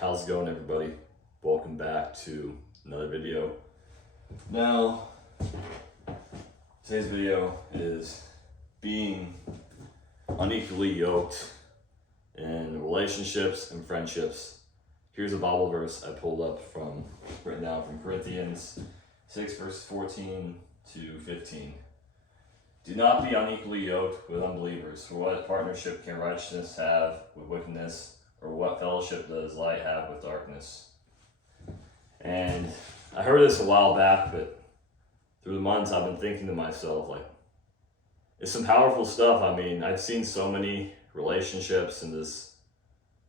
How's it going, everybody? Welcome back to another video. Now, today's video is being unequally yoked in relationships and friendships. Here's a Bible verse I pulled up written down from Corinthians 6 verses 14 to 15. Do not be unequally yoked with unbelievers, for what partnership can righteousness have with wickedness, or what fellowship does light have with darkness? And I heard this a while back, but through the months I've been thinking to myself, like, it's some powerful stuff. I mean, I've seen so many relationships and this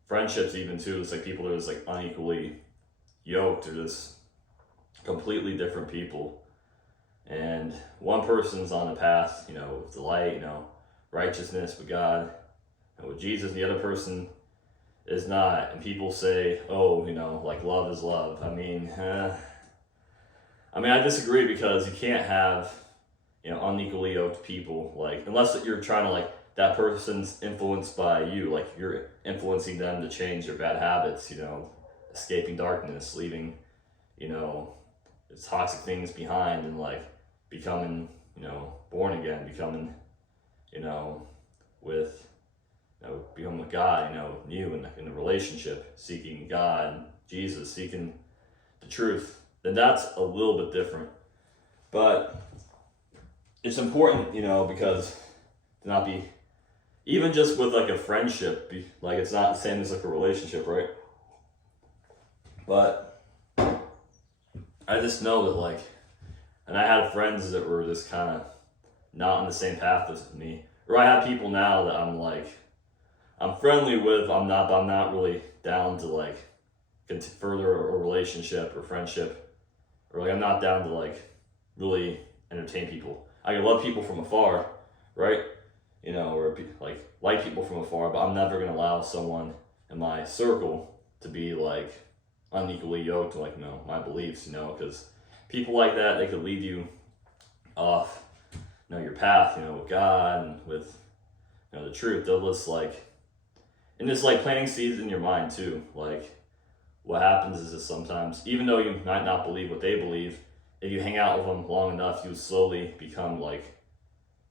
friendships even too. It's like people that are just like unequally yoked, or just completely different people. And one person's on the path, with the light, righteousness with God, with Jesus. The other person is not. And people say, like love is love. I mean, I disagree, because you can't have, unequally yoked people, like, unless you're trying to, like, that person's influenced by you, like you're influencing them to change their bad habits, escaping darkness, leaving, toxic things behind, and like becoming, born again, becoming, becoming with God, you in a relationship, seeking God, Jesus, seeking the truth. Then that's a little bit different. But it's important, because to not be, even just with like a friendship, like it's not the same as like a relationship, right? But I just know that, like, and I had friends that were just kind of not on the same path as me. Or I have people now that I'm friendly with, I'm not really down to like further a relationship or friendship. Or like I'm not down to like really entertain people. I can love people from afar, right? Or like people from afar, but I'm never gonna allow someone in my circle to be like unequally yoked to my beliefs, because people like that, they could lead you off, your path, with God and with, the truth. They'll just and it's like planting seeds in your mind too. Like, what happens is that sometimes, even though you might not believe what they believe, if you hang out with them long enough, you slowly become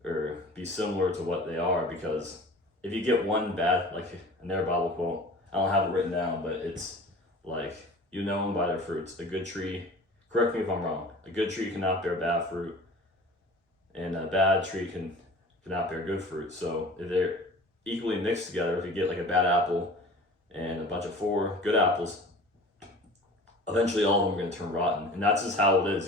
or be similar to what they are. Because if you get one bad, like in their Bible quote, I don't have it written down, but it's like, you know them by their fruits. A good tree, correct me if I'm wrong, a good tree cannot bear bad fruit, and a bad tree cannot bear good fruit. So if they're equally mixed together, if you get like a bad apple and a bunch of 4 good apples, eventually all of them are going to turn rotten. And that's just how it is,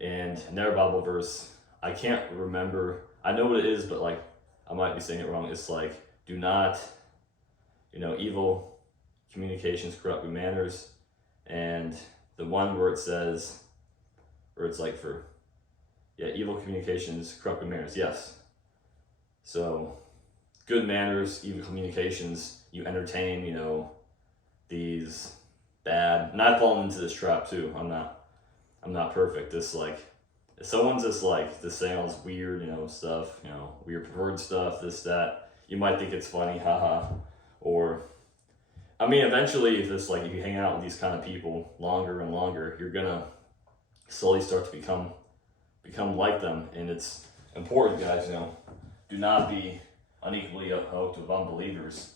And in their Bible verse, I can't remember, I know what it is, but like I might be saying it wrong. It's like, do not, evil communications corrupt good manners. And the one where it says, where it's like evil communications corrupt good manners. Yes. So good manners, evil communications, you entertain, these bad, and I've fallen into this trap too. I'm not perfect. This if someone's just saying all this weird, stuff, weird perverted stuff, this, that, you might think it's funny, haha. Or, eventually if you hang out with these kind of people longer and longer, you're gonna slowly start to become like them. And it's important, guys, do not be unequally yoked with unbelievers.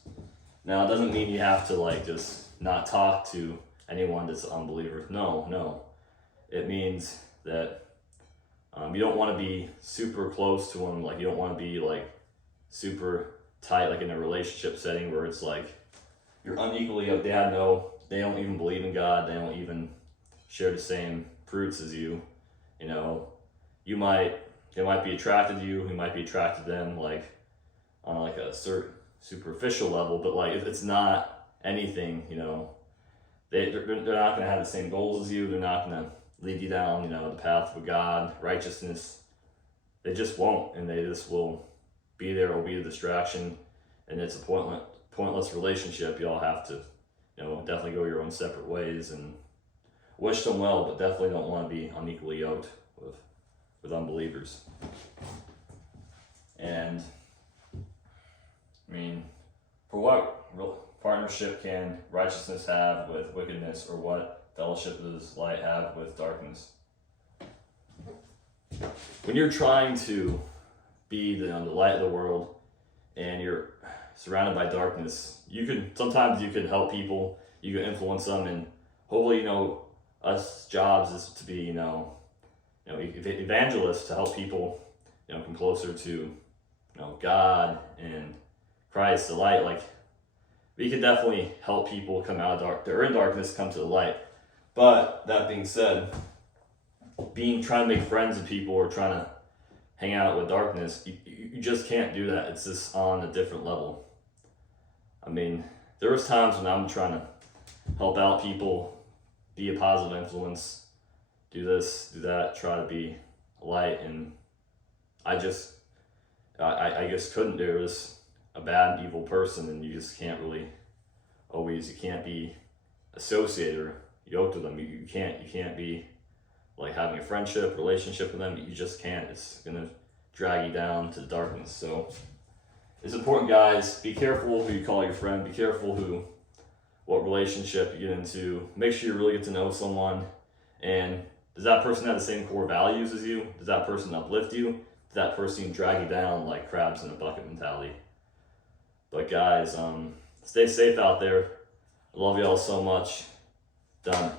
Now, it doesn't mean you have to just not talk to anyone that's an unbeliever. No. It means that you don't want to be super close to them. Like, you don't want to be super tight, in a relationship setting where it's you're unequally yoked. They don't even believe in God. They don't even share the same fruits as you. They might be attracted to you. You might be attracted to them on a certain superficial level, but it's not anything. They're not going to have the same goals as you. They're not going to lead you down the path of God, righteousness. They just won't, and they just will be there, will be a distraction, and it's a pointless relationship. You all have to definitely go your own separate ways, and wish them well, but definitely don't want to be unequally yoked with unbelievers. And for what partnership can righteousness have with wickedness, or what fellowship does light have with darkness? When you're trying to be the light of the world and you're surrounded by darkness, sometimes you can help people, you can influence them, and hopefully, us jobs is to be, evangelists, to help people, come closer to, God and Christ, the light. Like, we can definitely help people come out of they're in darkness, come to the light. But that being said, trying to make friends with people or trying to hang out with darkness, you just can't do that. It's just on a different level. I mean, there was times when I'm trying to help out people, be a positive influence, do this, do that, try to be a light, and I just couldn't. There was a bad, evil person, and you just can't really you can't be associated or yoked with them. You can't be like having a friendship, relationship with them. You just can't. It's gonna drag you down to the darkness. So it's important, guys. Be careful who you call your friend. Be careful what relationship you get into. Make sure you really get to know someone. And does that person have the same core values as you? Does that person uplift you? Does that person drag you down like crabs in a bucket mentality? But guys, stay safe out there. I love y'all so much. Done.